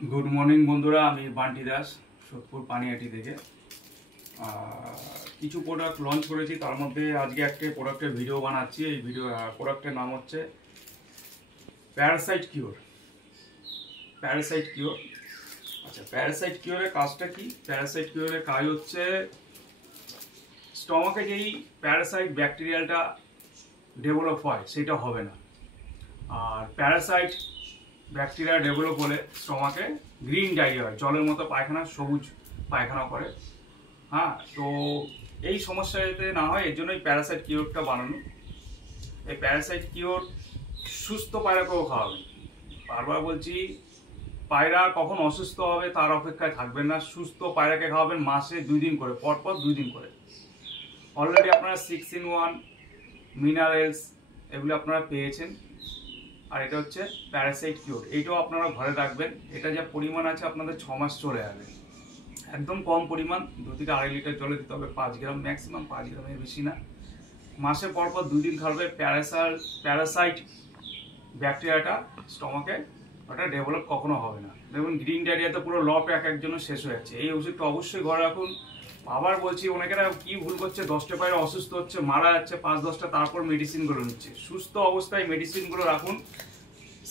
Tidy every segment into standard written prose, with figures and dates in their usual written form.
Good morning बंधुरा बांटी दास सोदपुर पानियाटी থেকে কিছু প্রোডাক্ট লঞ্চ করেছি তার মধ্যে আজকে একটা প্রোডাক্টের ভিডিও বানাচ্ছি। এই ভিডিও প্রোডাক্টের নাম হচ্ছে প্যারাসাইট কিওর। আচ্ছা, প্যারাসাইট কিওরের কাজটা কি? প্যারাসাইট কিওরের কাজ হচ্ছে স্টমাকে যেই প্যারাসাইট ব্যাকটেরিয়ালটা ডেভেলপ হয় সেটা হবে না। আর প্যারাসাইট ব্যাকটেরিয়া ডেভেলপ হলে স্টমাকে গ্রিন ডায়রিয়া হয়, জলের মতো পায়খানা, সবুজ পায়খানা করে। হ্যাঁ, তো এই সমস্যা যাতে না হয় এর জন্যই প্যারাসাইট কিওরটা বানানো। এই প্যারাসাইট কিওর সুস্থ পায়রাকেও খাওয়াবেন। বারবার বলছি, পায়রা কখন অসুস্থ হবে তার অপেক্ষায় থাকবেন না, সুস্থ পায়রাকে খাওয়াবেন মাসে 2 দিন করে, পরপর 2 দিন করে। অলরেডি আপনারা 6-in-1 মিনারেলস এগুলো আপনারা পেয়েছেন। আর এটা হচ্ছে প্যারাসাইট কিওর, এইটাও আপনারা ঘরে রাখবেন। এটা যা পরিমাণ আছে আপনাদের 6 মাস চলে যাবে। একদম কম পরিমাণ, 2 থেকে 2.5 লিটার জলে দিতে হবে, 5 গ্রাম, ম্যাক্সিমাম 5 গ্রামের বেশি না। মাসে পরপর 2 দিন খাবে। প্যারাসাইট ব্যাকটেরিয়াটা স্টমাকে ওটা ডেভেলপ কখনো হবে না। দেখুন, গ্রিন ডায়রিয়াতে পুরো ল প্যাক একজনের শেষ হয়ে যাচ্ছে। এই ওষুধটা অবশ্যই ঘরে রাখুন। আবার বলছি, অনেকেরা কি ভুল করছে, 10টা পায়রা অসুস্থ হচ্ছে, মারা যাচ্ছে 5-10টা, তারপর মেডিসিনগুলো নিচ্ছে। সুস্থ অবস্থায় মেডিসিনগুলো রাখুন।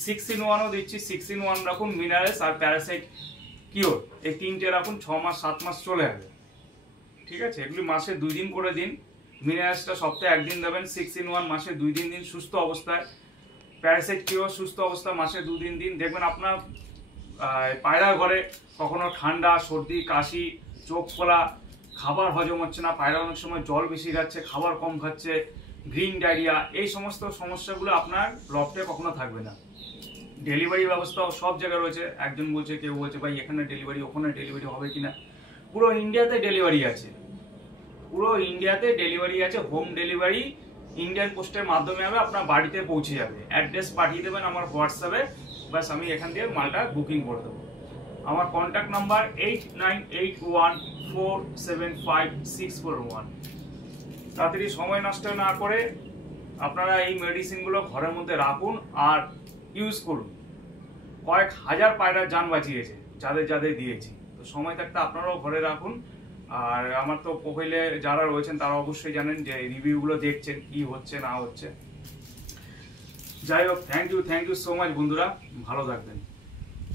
6-in-1ও দিচ্ছি, 6-in-1 রাখুন, মিনারেলস আর প্যারাসাইট কিওর, এই 3টে রাখুন। 6 মাস 7 মাস চলে যাবে। ঠিক আছে, এগুলি মাসে 2 দিন করে দিন। মিনারেলসটা সপ্তাহে 1 দিন দেবেন। 6-in-1 মাসে 2 দিন দিন সুস্থ অবস্থায়। প্যারাসাইট কিওর সুস্থ অবস্থায় মাসে 2 দিন দিন। দেখবেন আপনার পায়রার ঘরে কখনো ঠান্ডা, সর্দি, কাশি, চোখ খোলা, খাবার হজম হচ্ছে না, পায়রা অনেক সময় জল বেশি খাচ্ছে, খাবার কম খাচ্ছে, গ্রিন ডায়রিয়া, এই সমস্ত সমস্যাগুলো আপনার লফটে কখনো থাকবে না। ডেলিভারি ব্যবস্থাও সব জায়গায় রয়েছে। একজন বলছে, কেউ বলছে ভাই এখানে ডেলিভারি, ওখানে ডেলিভারি হবে কিনা। পুরো ইন্ডিয়াতে ডেলিভারি আছে, হোম ডেলিভারি ইন্ডিয়ান পোস্টের মাধ্যমে হবে, আপনার বাড়িতে পৌঁছে যাবে। অ্যাড্রেস পাঠিয়ে দেবেন আমার হোয়াটসঅ্যাপে, বাস আমি এখান থেকে মালটা বুকিং করে দেবো। আমার কন্ট্যাক্ট নাম্বার 8981475641। তাড়াতাড়ি সময় নষ্ট না করে আপনারা এই মেডিসিনগুলো ঘরের মধ্যে রাখুন আর ইউজ করুন। কয়েক হাজার পায়রার জান বাঁচিয়েছে যাদের দিয়েছি। তো সময় থাকতে আপনারাও ঘরে রাখুন। আর আমার তো প্রোফাইলে যারা রয়েছেন তারা অবশ্যই জানেন যে রিভিউগুলো দেখছেন, কি হচ্ছে না হচ্ছে। যাই হোক, থ্যাংক ইউ সো মাচ বন্ধুরা, ভালো থাকবেন।